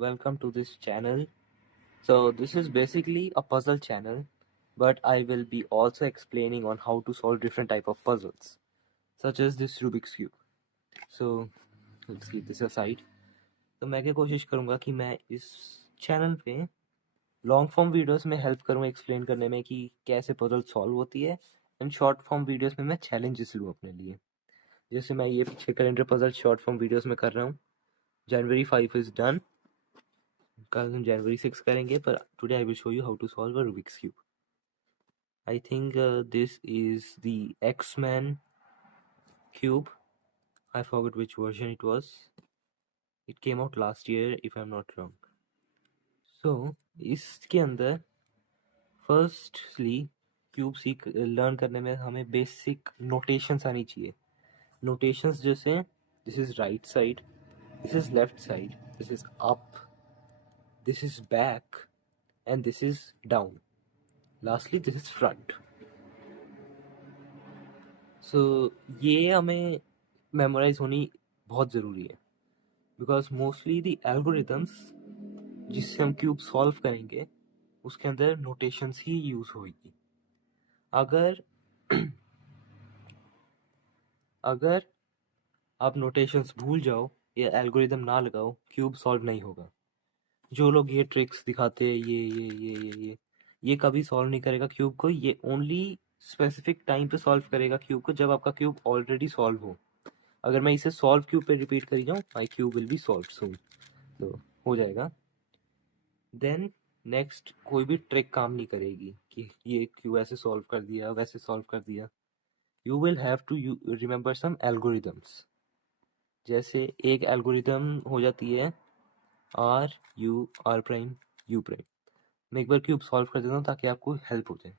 welcome to this channel. So this is basically a puzzle channel, but I will be also explaining on how to solve different type of puzzles, such as this Rubik's Cube. So let's keep this aside. तो मैं क्या कोशिश करूँगा कि मैं इस channel पे long form videos में हेल्प करूँ एक्सप्लेन करने में कि कैसे पजल सॉल्व होती है, एंड शॉर्ट फॉर्म वीडियोस में मैं चैलेंजेस लूँ अपने लिए। जैसे मैं ये पीछे calendar puzzle short form videos में कर रहा हूँ। January 5 इज डन, कल हम January 6 करेंगे, पर today I will show you how to solve a Rubik's cube. I think this is the X-Men cube. I forgot which version it was. It came out last year if I'm not wrong. So इसके अंदर firstly cube सीख learn करने में हमें basic notations आनी चाहिए. Notations जैसे this is right side, this is left side, this is up, this is back, and this is down. Lastly, this is front. So ये हमें मेमोराइज होनी बहुत ज़रूरी है, बिकॉज मोस्टली द एल्गोरिथम्स जिससे हम क्यूब सॉल्व करेंगे उसके अंदर नोटेशंस ही यूज़ होगी. अगर अगर आप नोटेशंस भूल जाओ या एल्गोरिथम ना लगाओ, क्यूब सॉल्व नहीं होगा. जो लोग ये ट्रिक्स दिखाते हैं ये कभी सॉल्व नहीं करेगा क्यूब को. ये ओनली स्पेसिफिक टाइम पे सॉल्व करेगा क्यूब को जब आपका क्यूब ऑलरेडी सॉल्व हो. अगर मैं इसे सॉल्व क्यूब पे रिपीट करी जाऊँ, माई क्यूब विल बी सॉल्व सून, तो हो जाएगा. देन नेक्स्ट कोई भी ट्रिक काम नहीं करेगी कि ये क्यूब ऐसे सॉल्व कर दिया वैसे सॉल्व कर दिया. You will have to remember some algorithms. जैसे एक एल्गोरिदम हो जाती है R U R prime U prime. मैं एक बार क्यूब सॉल्व कर देता हूँ ताकि आपको हेल्प हो जाए.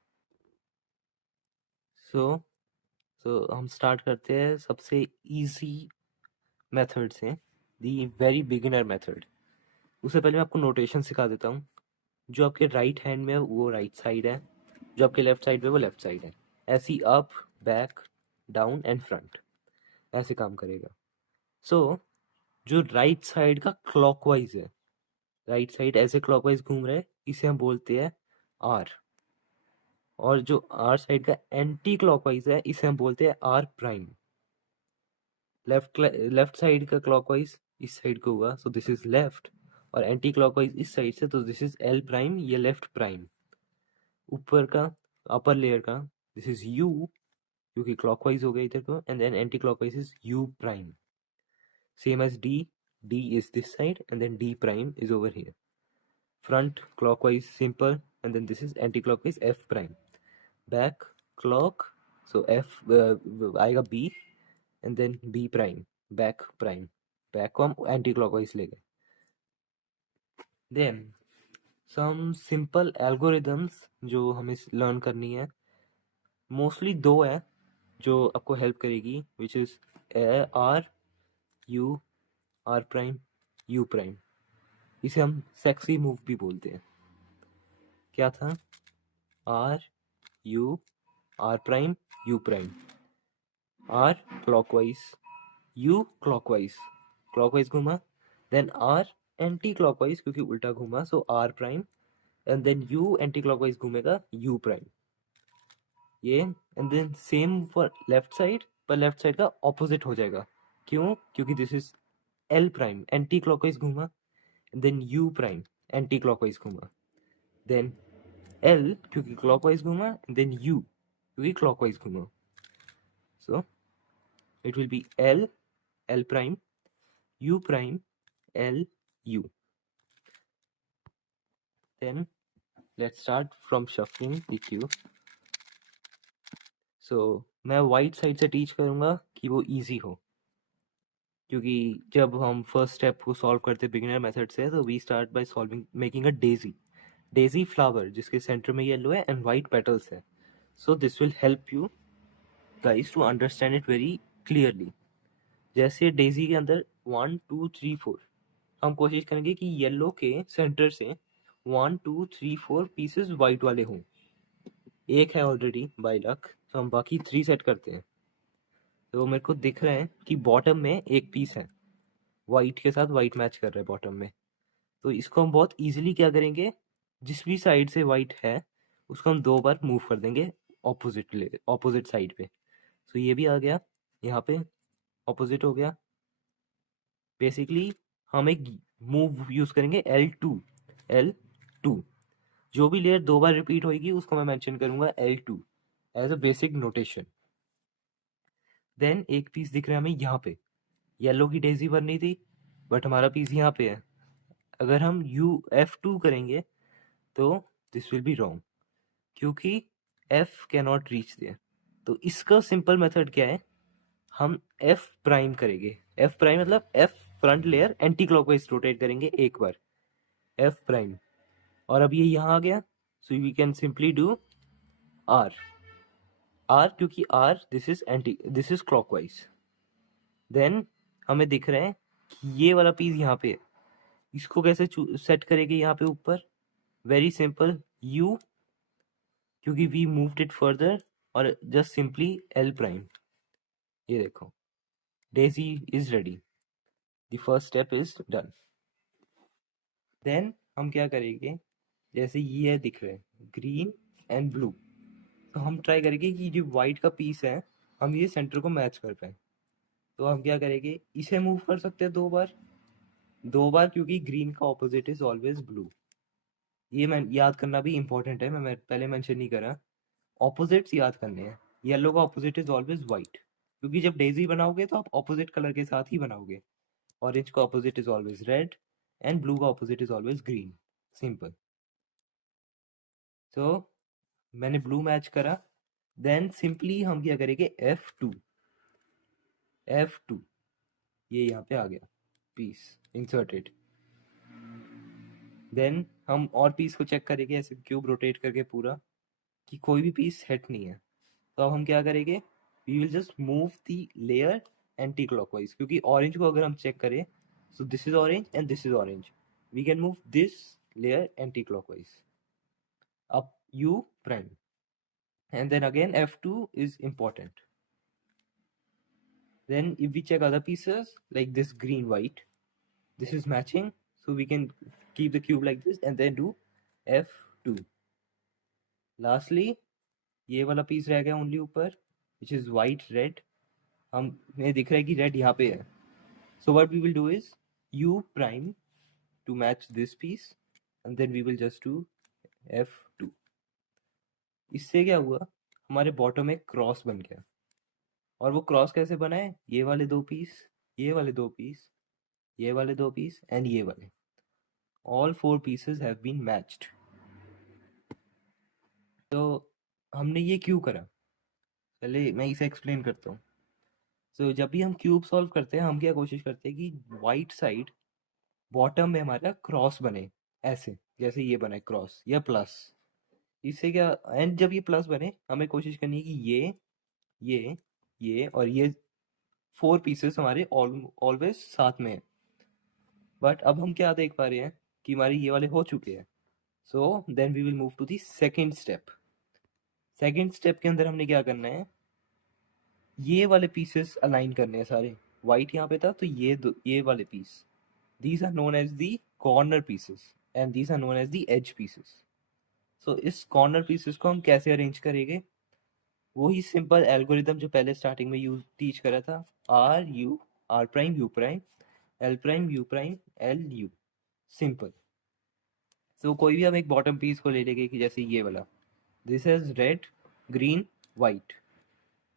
सो हम स्टार्ट करते हैं सबसे इजी मेथड से, दी वेरी बिगिनर मेथड. उससे पहले मैं आपको नोटेशन सिखा देता हूँ. जो आपके राइट हैंड में है वो राइट साइड है, जो आपके लेफ्ट साइड पे वो लेफ्ट साइड है. ऐसी up, back, down and front ऐसे काम करेगा. सो जो राइट साइड का क्लॉकवाइज है, राइट साइड ऐसे क्लॉकवाइज घूम रहा है, इसे हम बोलते हैं आर. और जो आर साइड का एंटी क्लॉकवाइज है इसे हम बोलते हैं आर प्राइम. लेफ्ट साइड का क्लॉकवाइज इस साइड को हुआ, सो दिस इज लेफ्ट. और एंटी क्लॉकवाइज इस साइड से, तो दिस इज एल प्राइम, ये लेफ्ट प्राइम. ऊपर का अपर लेयर का दिस इज यू, क्योंकि क्लॉकवाइज हो गया इधर को, and then anti clockwise is U prime. Same as D, D is this side and then D prime is over here. Front clockwise simple, and then this is anti clockwise F prime. Back clock, so F आएगा B, and then B prime, back prime. Back को हम anti clockwise ले गए. Then some simple algorithms जो हमें learn करनी है, mostly दो है जो आपको हेल्प करेगी, which is R U R prime U prime. इसे हम सेक्सी मूव भी बोलते हैं. क्या था? R U R prime U prime. R clockwise, U clockwise, clockwise घूमा, देन आर एंटी क्लॉकवाइज क्योंकि उल्टा घूमा, so R prime, and then U anti clockwise घूमेगा यू प्राइम. ये and then same for left side, पर left side का opposite हो जाएगा. क्यों? क्योंकि this is L prime, anti clockwise घूमा, then U prime anti clockwise घूमा, देन एल क्योंकि क्लॉकवाइज घूमा, देन यू क्योंकि क्लॉकवाइज घूमा. So it will be L L prime U prime L U. Then let's start from shuffling the cube. So मैं white side से teach करूंगा कि वो इजी हो, क्योंकि जब हम फर्स्ट स्टेप को सॉल्व करते बिगिनर मेथड से, तो we start by solving making a daisy flower जिसके सेंटर में येलो है एंड वाइट पेटल्स है. So this will help you guys to understand it very clearly. जैसे डेजी के अंदर 1 2 3 4, हम कोशिश करेंगे कि येलो के सेंटर से 1 2 3 4 पीसेस वाइट वाले हों. एक है ऑलरेडी बाय लक, तो हम बाकी 3 सेट करते हैं. तो मेरे को दिख रहा है कि बॉटम में एक पीस है, वाइट के साथ वाइट मैच कर रहा है बॉटम में. तो इसको हम बहुत इजीली क्या करेंगे, जिस भी साइड से वाइट है उसको हम 2 बार मूव कर देंगे ऑपोजिट साइड पे। तो ये भी आ गया, यहाँ पे ऑपोजिट हो गया। बेसिकली हम एक मूव यूज करेंगे L2 जो भी लेयर 2 बार रिपीट होगी उसको मैं मेंशन करूंगा L2 as a basic notation. Then एक पीस दिख रहा है हमें यहाँ पे, येलो की डेजी बननी थी बट हमारा पीस यहाँ पे है। अगर हम F2 करेंगे तो दिस विल बी रॉन्ग, क्योंकि F can not reach there. तो इसका सिंपल मेथड क्या है, हम F प्राइम करेंगे। F प्राइम मतलब F front layer anti clockwise rotate करेंगे एक बार, F प्राइम। और अब ये यहाँ आ गया, so we can simply do R, क्योंकि R this is clockwise. Then हमें दिख रहा है कि ये वाला पीस यहाँ पे है, इसको कैसे सेट करेंगे यहाँ पे ऊपर, वेरी सिंपल, U, क्योंकि वी मूव्ड इट फर्दर, और जस्ट सिंपली L प्राइम। ये देखो, daisy is ready, the first step is done. Then हम क्या करेंगे, जैसे ये दिख रहे हैं ग्रीन एंड ब्लू, तो हम ट्राई करेंगे कि जो वाइट का पीस है हम ये सेंटर को मैच कर पाए। तो हम क्या करेंगे, इसे मूव कर सकते हैं 2 बार, 2 बार, क्योंकि ग्रीन का ऑपोजिट इज ऑलवेज ब्लू। ये मैं याद करना भी इंपॉर्टेंट है, मैं पहले मेंशन नहीं करा, ऑपोजिट्स याद करने हैं। येलो का ऑपोजिट इज ऑलवेज वाइट, क्योंकि जब डेजी बनाओगे तो आप ऑपोजिट कलर के साथ ही बनाओगे। ऑरेंज का opposite is always red and blue का opposite is always green, simple. तो मैंने ब्लू मैच करा, देन सिंपली हम क्या करेंगे, F2, ये यहाँ पे आ गया पीस इंसर्टेड। देन हम और पीस को चेक करेंगे ऐसे क्यूब रोटेट करके पूरा, कि कोई भी पीस सेट नहीं है। तो अब हम क्या करेंगे, we will just move the layer anti clockwise, क्योंकि ऑरेंज को अगर हम चेक करें, so this is orange and this is orange, we can move this layer anti clockwise up U prime, and then again F2 is important. Then if we check other pieces like this green white, this is matching, so we can keep the cube like this and then do F2. Lastly ये वाला piece रह गया only ऊपर, which is white red, हमें दिख रहा है कि रेड यहाँ पे है, so what we will do is U prime to match this piece and then we will just do F2. इससे क्या हुआ, हमारे बॉटम में क्रॉस बन गया। और वो क्रॉस कैसे बना है, ये वाले 2 पीस, ये वाले 2 पीस, ये वाले 2 पीस एंड ये वाले, all 4 pieces have been matched. तो हमने ये क्यों करा, पहले मैं इसे एक्सप्लेन करता हूँ। तो जब भी हम क्यूब सॉल्व करते हैं हम क्या कोशिश करते हैं कि वाइट साइड बॉटम में हमारा क्रॉस बने, ऐसे जैसे ये बना है क्रॉस या प्लस। इससे क्या, एंड जब ये प्लस बने हमें कोशिश करनी है कि ये और ये 4 पीसेस हमारे ऑलवेज साथ में है। बट अब हम क्या देख पा रहे हैं कि हमारे ये वाले हो चुके हैं, so then we will move to the second step. Second step के अंदर हमने क्या करना है, ये वाले पीसेस अलाइन करने हैं सारे। वाइट यहाँ पे था तो ये वाले piece, these are known as the corner pieces and these are known as the edge pieces. So इस corner pieces को हम कैसे अरेंज करेंगे, वही सिंपल एल्गोरिदम जो पहले स्टार्टिंग में यूज टीच करा था, R prime U prime L prime U prime L U, simple. तो कोई भी हम एक बॉटम पीस को ले लेंगे कि जैसे ये वाला, this is red green white,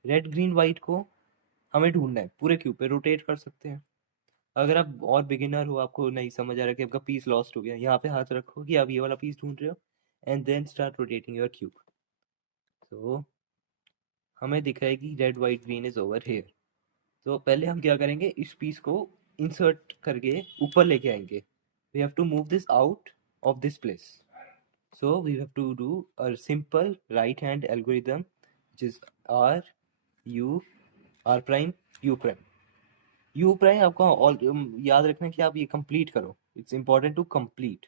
red green white को हमें ढूंढना है, पूरे क्यूब पे रोटेट कर सकते हैं। अगर आप और बिगिनर हो, आपको नहीं समझ आ रहा कि आपका पीस लॉस्ट हो गया, यहाँ पे हाथ रखो कि आप ये वाला पीस ढूंढ रहे हो and then start rotating your cube. तो हमें दिख रहा है कि red white green is over here. तो पहले हम क्या करेंगे, इस पीस को इंसर्ट करके ऊपर लेके आएंगे। We have to move this out of this place, so we have to do a simple right hand algorithm which is R U R prime U prime। U prime आपको याद रखना है कि आप ये कंप्लीट करो, इट्स इंपॉर्टेंट टू कंप्लीट।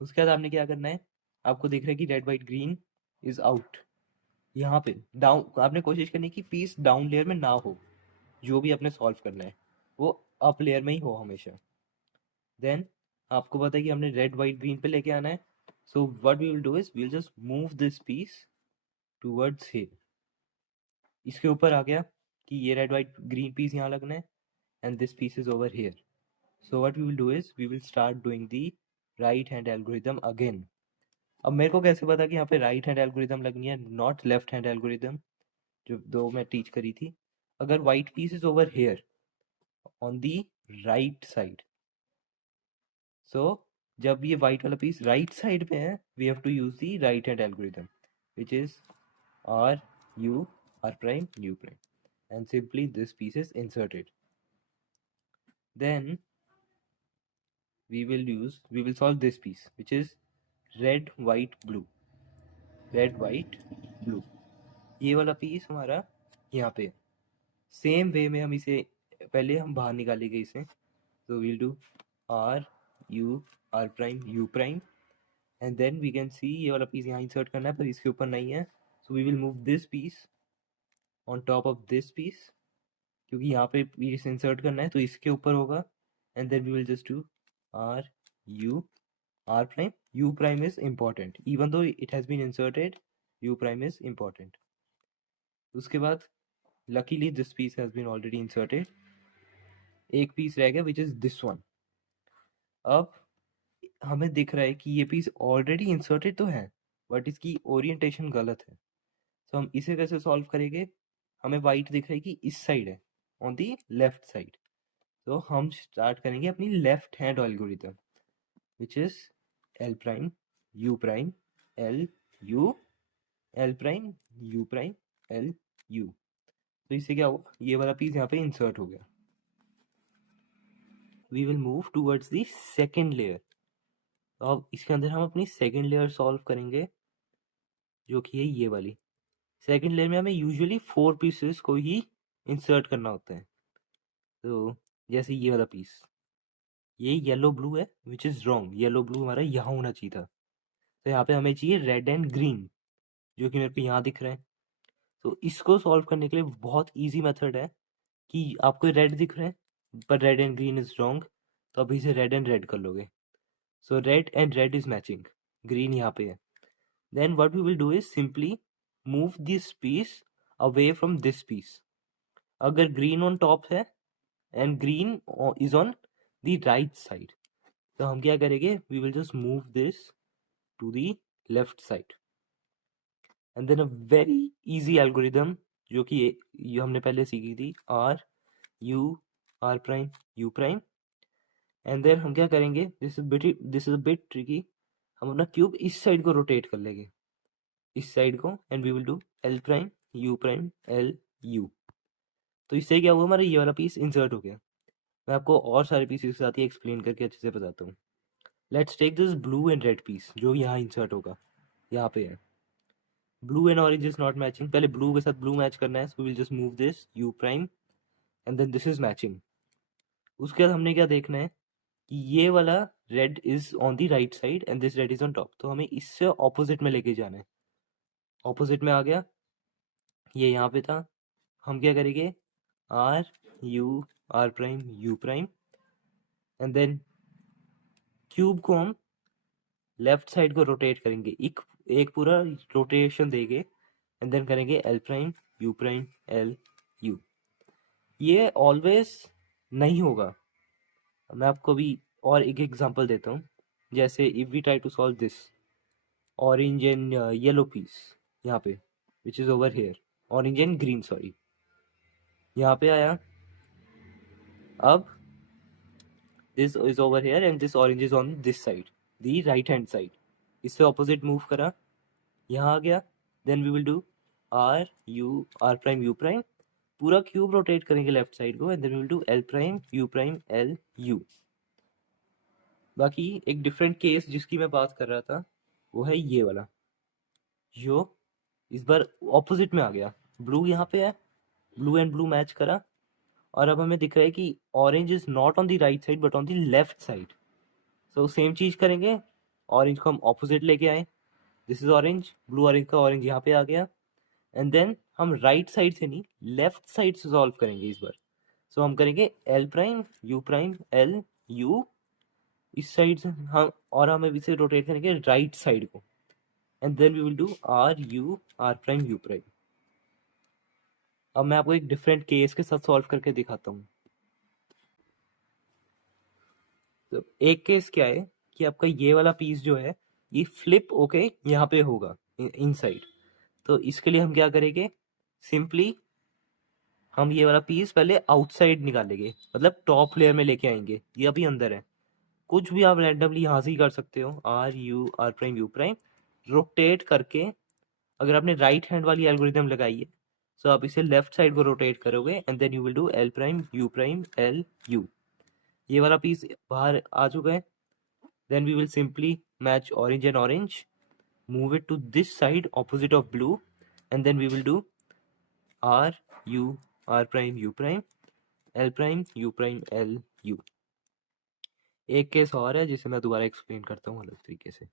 उसके बाद आपने क्या करना है, आपको दिख रहा है कि red white green is out, यहाँ पे डाउन आपने कोशिश करनी है कि पीस डाउन लेयर में ना हो, जो भी आपने सॉल्व करना है वो अप लेयर में ही हो हमेशा। देन आपको पता है कि हमने रेड वाइट ग्रीन पे लेके आना है। So what we will do is we will just move this piece towards here. इसके ऊपर आ गया कि ये रेड वाइट ग्रीन पीस यहाँ लगना है and this piece is over here. So what we will do is we will start doing the right hand algorithm again. अब मेरे को कैसे पता कि यहाँ पे राइट हैंड एल्गोरिथम लगनी है, नॉट लेफ्ट हैंड एल्गोरिथम जो दो मैं टीच करी थी। अगर white piece is over here on the right side, so जब ये वाइट वाला पीस राइट साइड पे है we have to use the right hand algorithm which is R U R prime U prime and simply this piece is inserted. Then we will solve this piece which is red white blue, red white blue। ये वाला piece हमारा यहाँ पे same way में हम इसे पहले हम बाहर निकालेंगे इसे। so we'll do r u r prime u prime and then we can see ये वाला पीस यहाँ इंसर्ट करना है पर इसके ऊपर नहीं है। so we will move this piece on top of this piece क्योंकि यहाँ पे पीस इंसर्ट करना है तो इसके ऊपर होगा and then we will just do r u r prime u prime is important even though it has been inserted, u prime is important। उसके बाद luckily this piece has been already inserted, एक piece रह गया which is this one। अब हमें दिख रहा है कि ये पीस ऑलरेडी इंसर्टेड तो है बट इसकी ओरिएंटेशन गलत है। तो हम इसे कैसे सॉल्व करेंगे, हमें वाइट दिख रहा है कि इस साइड है ऑन दी लेफ्ट साइड। तो हम स्टार्ट करेंगे अपनी left hand algorithm which is L prime U prime L U L prime U prime L U. तो इससे क्या हुआ, ये वाला पीस यहाँ पे इंसर्ट हो गया। We will move towards the second layer. अब इसके अंदर हम अपनी सेकेंड लेयर सॉल्व करेंगे जो कि है ये वाली। सेकेंड लेयर में हमें यूजुअली 4 पीसेस को ही इंसर्ट करना होता है। तो जैसे ये वाला पीस ये येलो ब्लू है which is wrong, yellow blue हमारा यहाँ होना चाहिए था। तो यहाँ पे हमें चाहिए रेड एंड ग्रीन जो कि मेरे को यहाँ दिख रहा है। तो इसको सॉल्व करने के लिए बहुत ईजी मेथड है कि आपको रेड दिख रहा है पर red and green is wrong, तो अभी इसे रेड एंड रेड कर लोगे। So red and red is matching, green यहाँ पे है। Then what we will do is simply move this piece away from this piece. अगर ग्रीन ऑन टॉप है and green is on the right side तो हम क्या करेंगे, we will just move this to the left side and then a very easy algorithm जो कि ये हमने पहले सीखी थी, R U R prime U prime. And then हम क्या करेंगे, this is a bit tricky, हम अपना क्यूब इस साइड को रोटेट कर लेंगे, इस साइड को, and we will do L prime U prime L U. तो इससे क्या हुआ, हमारा ये वाला पीस इंसर्ट हो गया। मैं आपको और सारे पीसेस के साथ ही एक्सप्लेन करके अच्छे से बताता हूँ। Let's take this blue and red piece जो यहाँ इंसर्ट होगा, यहाँ पे है। Blue and orange is not matching, पहले ब्लू के साथ ब्लू मैच करना है, so will just move this U prime and then this is matching. उसके बाद हमने क्या देखना है कि ये वाला red is on the right side and this red is on top, तो हमें इससे ऑपोजिट में लेके जाना है। ऑपोजिट में आ गया, ये यहाँ पे था, हम क्या करेंगे, R U R prime U prime and then cube को हम लेफ्ट साइड को रोटेट करेंगे, एक पूरा रोटेशन देंगे एंड देन करेंगे L prime U prime L U. ये ऑलवेज नहीं होगा, मैं आपको भी और एक एग्जांपल देता हूँ। जैसे if we try to solve this orange and yellow piece यहाँ पे which is over here, orange and green sorry, यहाँ पे आया। अब this is over here and this orange is on this side, the right hand side, इससे opposite move करा, यहाँ आ गया। Then we will do R U R prime U prime, पूरा क्यूब रोटेट करेंगे लेफ्ट साइड को and then we will do L prime U prime L you. बाकी एक डिफरेंट केस जिसकी मैं बात कर रहा था वो है ये वाला, जो इस बार ऑपोजिट में आ गया। ब्लू यहाँ पे है, ब्लू एंड ब्लू मैच करा और अब हमें दिख रहा है कि orange is not on the right side but on the left side. So same चीज करेंगे, ऑरेंज को हम ऑपोजिट लेके आए, this is orange, blue orange का ऑरेंज यहाँ पे आ गया एंड देन हम राइट साइड से नहीं लेफ्ट साइड से सॉल्व करेंगे इस बार। सो हम करेंगे L prime U prime L U इस साइड से हम, और हम इसे रोटेट करेंगे राइट साइड को, and then we will do R U R prime U prime. अब मैं आपको एक डिफरेंट केस के साथ सॉल्व करके दिखाता हूँ। तो एक केस क्या है कि आपका ये वाला पीस जो है ये फ्लिप होके यहाँ पे होगा इनसाइड। तो इसके लिए हम क्या करेंगे, सिंपली हम ये वाला पीस पहले आउटसाइड निकालेंगे, मतलब टॉप लेयर में लेके आएंगे। ये अभी अंदर है, कुछ भी आप रैंडमली यहाँ से ही कर सकते हो, R U R prime U prime rotate करके। अगर आपने राइट हैंड वाली एल्गोरिथम लगाई है तो आप इसे लेफ्ट साइड को रोटेट करोगे, and then you will do L prime L U. ये वाला पीस बाहर आ चुका है। Then we will simply match orange and orange, move it to this side opposite of blue, and then we will do r u r prime u prime l u। एक case और है जिसे मैं दोबारा एक्सप्लेन करता हूँ अलग तरीके से।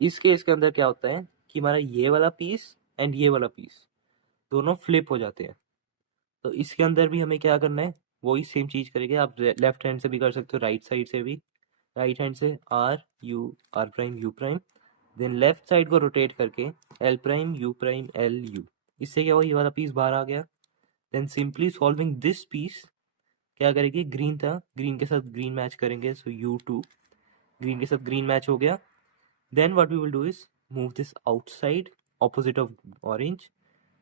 इस केस के अंदर क्या होता है कि हमारा ये वाला पीस एंड ये वाला पीस दोनों फ्लिप हो जाते हैं। तो इसके अंदर भी हमें क्या करना है, वही सेम चीज करेंगे। आप लेफ्ट हैंड से भी कर सकते हो, राइट साइड से भी। राइट हैंड से R U R prime U prime, then left side को रोटेट करके एल यू। इससे क्या हुआ, ये वाला पीस बाहर आ गया। Then simply solving this piece क्या करेंगे, ग्रीन था, ग्रीन के साथ ग्रीन मैच करेंगे, सो यू टू, ग्रीन के साथ ग्रीन मैच हो गया। Then what we will do is move this outside opposite of orange,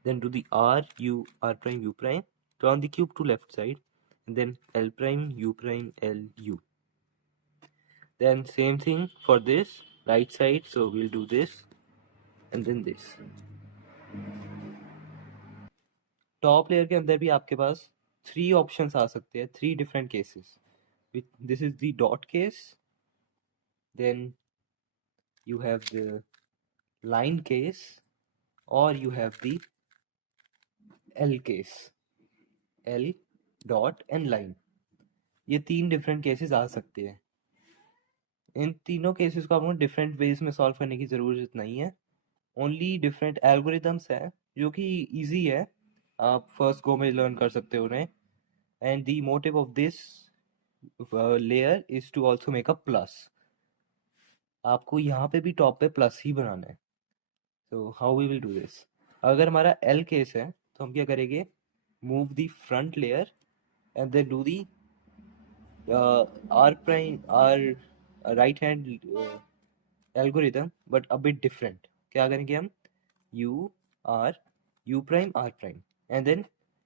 then do the r u r prime u prime, turn the cube to left side, and then l prime l u. Then same thing for this right side, so we'll do this and then this। Top layer के अंदर भी आपके पास 3 options आ सकते हैं, 3 different cases. This is the dot case, then you have the line case, or you have the L case, L dot and line. ये 3 different cases आ सकते हैं। इन तीनों केसेस को आपको डिफरेंट वेज में सॉल्व करने की ज़रूरत नहीं है, ओनली डिफरेंट एल्गोरिदम्स है जो कि इजी है, आप फर्स्ट गो में लर्न कर सकते हो उन्हें। And the motive of this layer is to also make a plus. आपको यहाँ पे भी टॉप पे प्लस ही बनाना है। तो how we will do this, अगर हमारा एल केस है तो हम क्या करेंगे, move the front layer and then do the R prime R right hand algorithm, but a bit different. क्या करेंगे हम, U R R prime, and then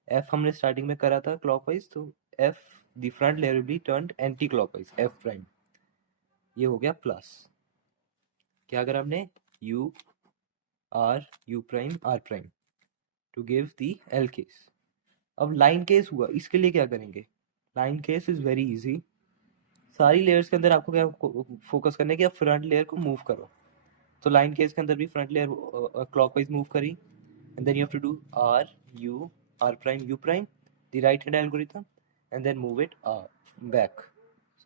F हमने स्टार्टिंग में करा था क्लॉकवाइज, तो F the front layer will be turned anti clockwise, F prime. ये हो गया प्लस। क्या करा हमने, U R prime to give the L case. अब लाइन केस हुआ, इसके लिए क्या करेंगे, line case is very easy. सारी लेयर्स के अंदर आपको क्या फोकस करना है कि आप फ्रंट लेयर को मूव करो। तो लाइन केस के अंदर भी फ्रंट लेयर क्लॉकवाइज मूव करी, and then you have to do R U prime the right hand algorithm, and then move it back,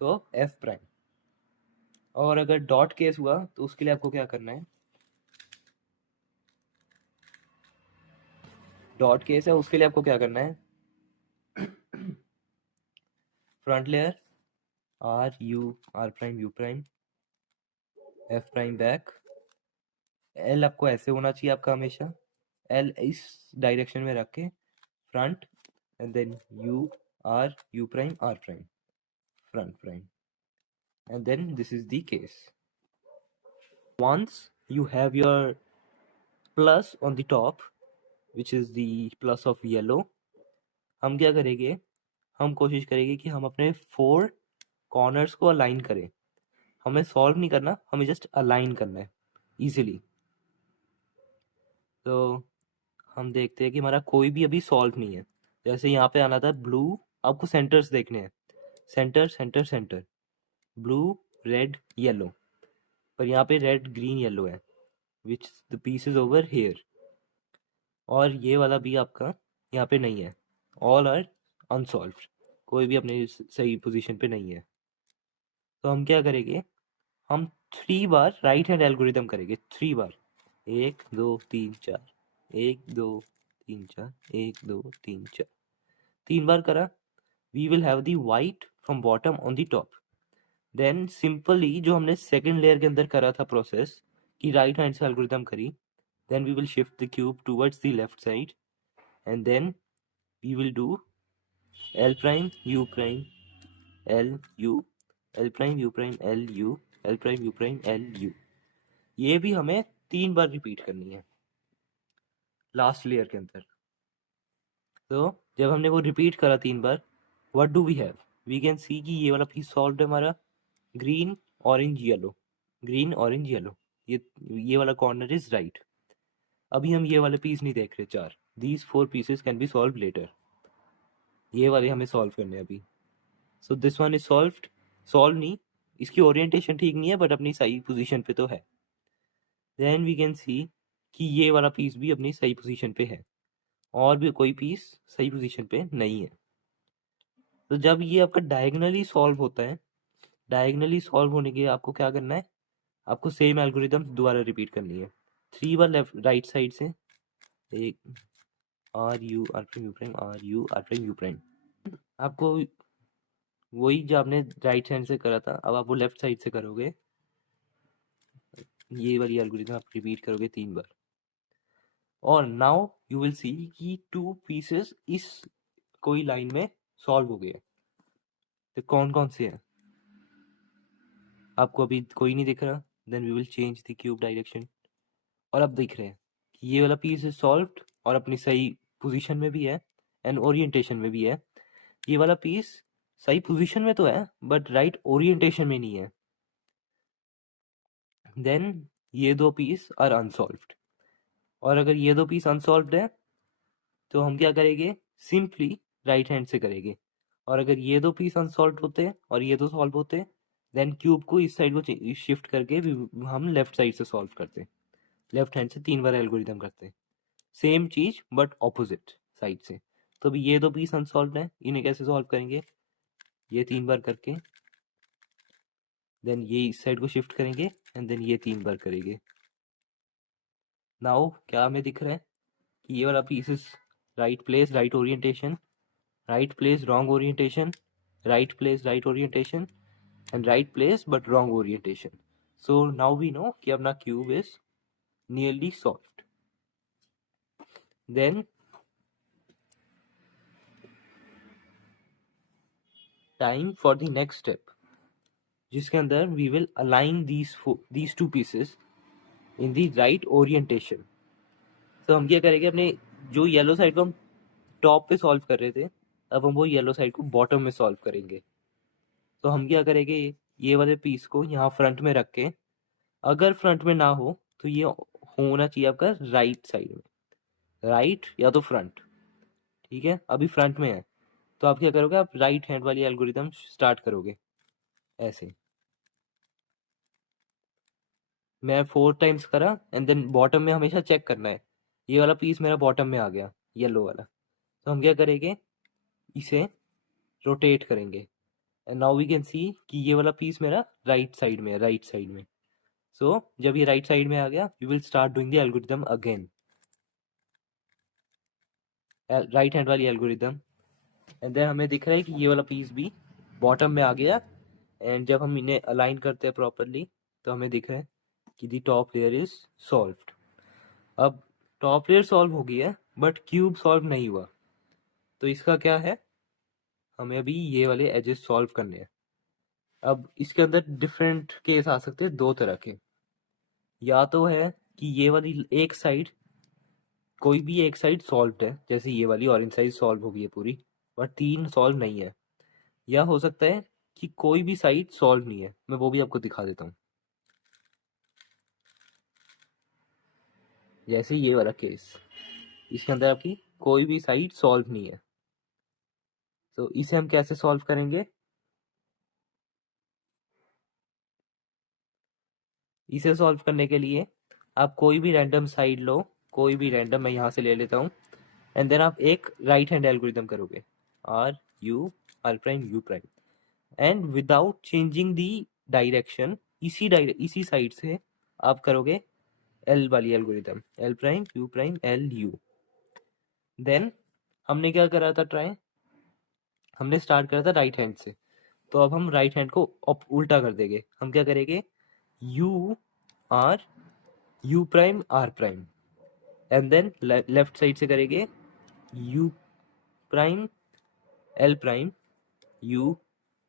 so F prime. और अगर डॉट केस हुआ तो उसके लिए आपको क्या करना है, डॉट केस है उसके लिए आपको क्या करना है, front layer R U prime F prime back. L आपको ऐसे होना चाहिए आपका हमेशा, एल इस डायरेक्शन में रख के front, and then U prime front prime, and then this is the case। Once you have your plus on the top, which is the plus of yellow, हम क्या करेंगे, हम कोशिश करेंगे कि हम अपने 4 कॉर्नर्स को अलाइन करें। हमें सॉल्व नहीं करना, हमें जस्ट अलाइन करना है इजीली। तो हम देखते हैं कि हमारा कोई भी अभी सॉल्व नहीं है। जैसे यहाँ पे आना था ब्लू, आपको सेंटर्स देखने हैं, centre centre centre, blue red yellow, पर यहाँ पे रेड ग्रीन येलो है, which the piece is over here. और ये वाला भी आपका यहाँ पे नहीं है, ऑल आर अनसॉल्व्ड, कोई भी अपने सही पोजीशन पे नहीं है। तो हम क्या करेंगे, हम 3 बार राइट हैंड एल्गोरिदम करेंगे, 3 बार, 1 2 3 4, 1 2 3 4, 1 2 3 4, 3 बार करा। We will have the white from bottom on the top. Then simply जो हमने सेकेंड लेयर के अंदर करा था प्रोसेस कि राइट हैंड से एल्गोरिथम करी, then we will shift the cube towards the left side and then we will do L prime U prime L U, L prime U prime L U, L prime U prime L U. ये भी हमें 3 बार repeat करनी है last layer के अंदर। तो जब हमने वो रिपीट करा 3 बार, what do we have, we can see कि ये वाला पीस सॉल्व्ड है हमारा, green orange yellow, green orange yellow, ये वाला कॉर्नर इज राइट। अभी हम ये वाले पीस नहीं देख रहे 4, these 4 pieces can be solve later, ये वाले हमें सॉल्व करने हैं अभी। So this one is solved, solve नहीं, इसकी ओरिएंटेशन ठीक नहीं है बट अपनी सही पोजीशन पे तो है। देन वी कैन सी कि ये वाला पीस भी अपनी सही पोजीशन पे है और भी कोई पीस सही पोजीशन पे नहीं है। तो जब ये आपका डायगनली सॉल्व होता है, डायगनली सॉल्व होने के लिए आपको क्या करना है, आपको सेम एल्गोरिदम दोबारा रिपीट करनी है 3 बार लेफ्ट राइट साइड से, एक R U R prime U prime R U R prime U prime. आपको वही जो आपने राइट हैंड से करा था अब आप वो लेफ्ट साइड से करोगे, ये वाली एल्गोरिथम आप रिपीट करोगे 3 बार। और नाउ यू विल सी कि 2 पीसेस इस कोई लाइन में सॉल्व हो गए। तो कौन कौन से हैं आपको अभी कोई नहीं दिख रहा, then we will change the cube direction और अब दिख रहे हैं कि ये वाला पीस इज सॉल्व्ड और अपनी सही पोजीशन में भी है एंड ओरिएंटेशन में भी है। ये वाला पीस सही पोजीशन में तो है बट राइट ओरिएंटेशन में नहीं है। देन ये 2 पीस आर अनसॉल्व्ड, और अगर ये 2 पीस अनसॉल्व्ड है तो हम क्या करेंगे, सिंपली राइट हैंड से करेंगे। और अगर ये 2 पीस अनसॉल्व होते हैं और ये 2 सॉल्व होते हैं, देन क्यूब को इस साइड को शिफ्ट करके हम लेफ्ट साइड से सॉल्व करते हैं, लेफ्ट हैंड से 3 बार एल्गोरिथम करते हैं, सेम चीज बट ऑपोजिट साइड से। तो अभी ये 2 पीस अनसॉल्व है, इन्हें कैसे सॉल्व करेंगे, ये 3 बार करके, देन ये इस साइड को शिफ्ट करेंगे एंड देन ये 3 बार करेंगे। नाउ क्या हमें दिख रहा है कि ये वाला piece is right place right orientation, right place wrong orientation, right place right orientation and right place but wrong orientation. So now we know कि अपना cube is nearly solved. Then time for the next step, जिसके अंदर we will align these 2 pieces in the right orientation. So हम क्या करेंगे, अपने जो yellow side को हम टॉप पे सॉल्व कर रहे थे अब हम वो येलो साइड को बॉटम में सॉल्व करेंगे। तो हम क्या करेंगे, ये वाले पीस को यहाँ फ्रंट में रख के, अगर फ्रंट में ना हो तो ये होना चाहिए आपका राइट साइड में, राइट या तो फ्रंट। ठीक है, अभी फ्रंट में है तो आप क्या करोगे, आप राइट हैंड वाली एल्गोरिदम स्टार्ट करोगे ऐसे। मैं 4 टाइम्स करा एंड देन बॉटम में हमेशा चेक करना है, ये वाला पीस मेरा बॉटम में आ गया येलो वाला, तो हम क्या करेंगे, इसे रोटेट करेंगे and now we can see कि ये वाला पीस मेरा राइट साइड में है, राइट साइड में। सो जब ये राइट साइड में आ गया we will start doing the algorithm again, right hand वाली एल्गोरिदम। एंड देन हमें दिख रहा है कि ये वाला पीस भी बॉटम में आ गया एंड जब हम इन्हें अलाइन करते हैं प्रॉपरली तो हमें दिख रहा है कि दी टॉप लेयर इज सॉल्व्ड। अब टॉप लेयर सॉल्व हो गई है बट क्यूब सॉल्व नहीं हुआ, तो इसका क्या है, हमें अभी ये वाले एजेस सॉल्व करने हैं। अब इसके अंदर डिफरेंट केस आ सकते हैं 2 तरह के, या तो है कि ये वाली एक साइड, कोई भी एक साइड सॉल्व्ड है, जैसे ये वाली ऑरेंज साइड सॉल्व हो गई है पूरी बट 3 सॉल्व नहीं है, या हो सकता है कि कोई भी साइड सॉल्व नहीं है, मैं वो भी आपको दिखा देता हूँ। जैसे ये वाला केस, इसके अंदर आपकी कोई भी साइड सॉल्व नहीं है, तो इसे हम कैसे सॉल्व करेंगे, इसे सॉल्व करने के लिए आप कोई भी रैंडम साइड लो, कोई भी रैंडम, मैं यहाँ से ले लेता हूँ एंड देन आप एक राइट हैंड एल्गोरिथम करोगे, R U R prime U prime, and without changing the direction, इसी साइड से आप करोगे एल वाली algorithm, L prime U prime L U. Then हमने क्या करा था ट्राई, हमने स्टार्ट करा था राइट हैंड से, तो अब हम राइट हैंड को उल्टा कर देंगे। हम क्या करेंगे, U R, U prime R prime, and then left side से करेंगे U prime L prime U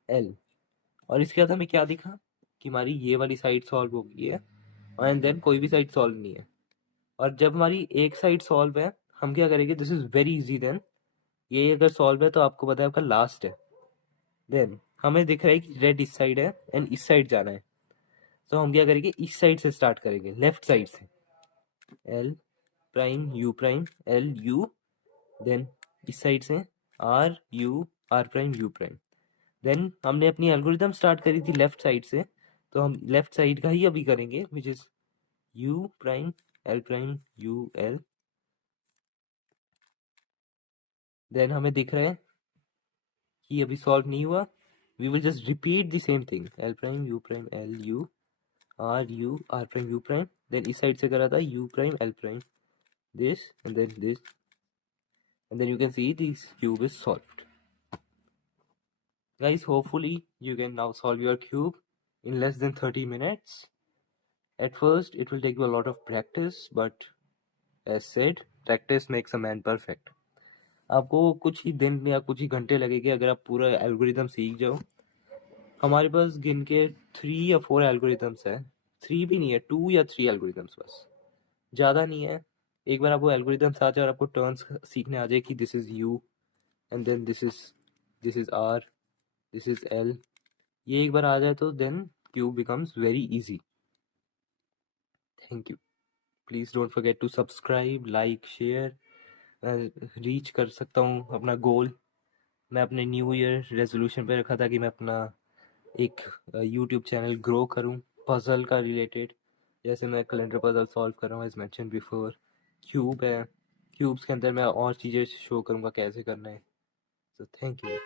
L. और इसके बाद हमें क्या दिखा कि हमारी ये वाली साइड सॉल्व हो गई है, एंड देन कोई भी साइड सॉल्व नहीं है। और जब हमारी एक साइड सॉल्व है, हम क्या करेंगे, this is very easy. Then ये अगर सॉल्व है तो आपको पता है आपका लास्ट है। देन हमें दिख रहा है कि रेड इस साइड है एंड इस साइड जाना है, तो हम क्या करेंगे, इस साइड से स्टार्ट करेंगे, लेफ्ट साइड से। L prime L U, then इस साइड से R U R prime U prime. Then हमने अपनी एल्गोरिथम स्टार्ट करी थी लेफ्ट साइड से, तो हम लेफ्ट साइड का ही अभी करेंगे, which is U prime U L. देन हमें दिख रहा है कि अभी सॉल्व नहीं हुआ, we will just repeat the same thing, L prime L U R prime U prime. Then इस साइड से करा था U prime L prime, this and then this, and then you can see this cube is solved. Guys, hopefully you can now solve your cube in less than 30 minutes. At first it will take you a lot of practice, but as said, practice makes a man perfect. आपको कुछ ही दिन या कुछ ही घंटे लगेंगे अगर आप पूरा एल्गोरिथम सीख जाओ। हमारे पास गिन के 3 या 4 एल्गोरिथम्स है, 3 भी नहीं है, 2 या 3 एल्गोरिथम्स बस, ज़्यादा नहीं है। एक बार आपको एल्गोरिथम्स आ जाए और आपको टर्न्स सीखने आ जाए कि this is U and then this is R, this is L, ये एक बार आ जाए तो then cube becomes very easy. Thank you. Please don't forget to subscribe, like, share. Reach कर सकता हूँ अपना गोल। मैं अपने न्यू ईयर रेजोल्यूशन पे रखा था कि मैं अपना एक यूट्यूब चैनल ग्रो करूँ पजल का रिलेटेड, जैसे मैं कैलेंडर पजल सॉल्व कर रहा हूँ एज मेंशन बिफोर। क्यूब है, क्यूब्स के अंदर मैं और चीज़ें शो करूँगा कैसे करना है। So thank you.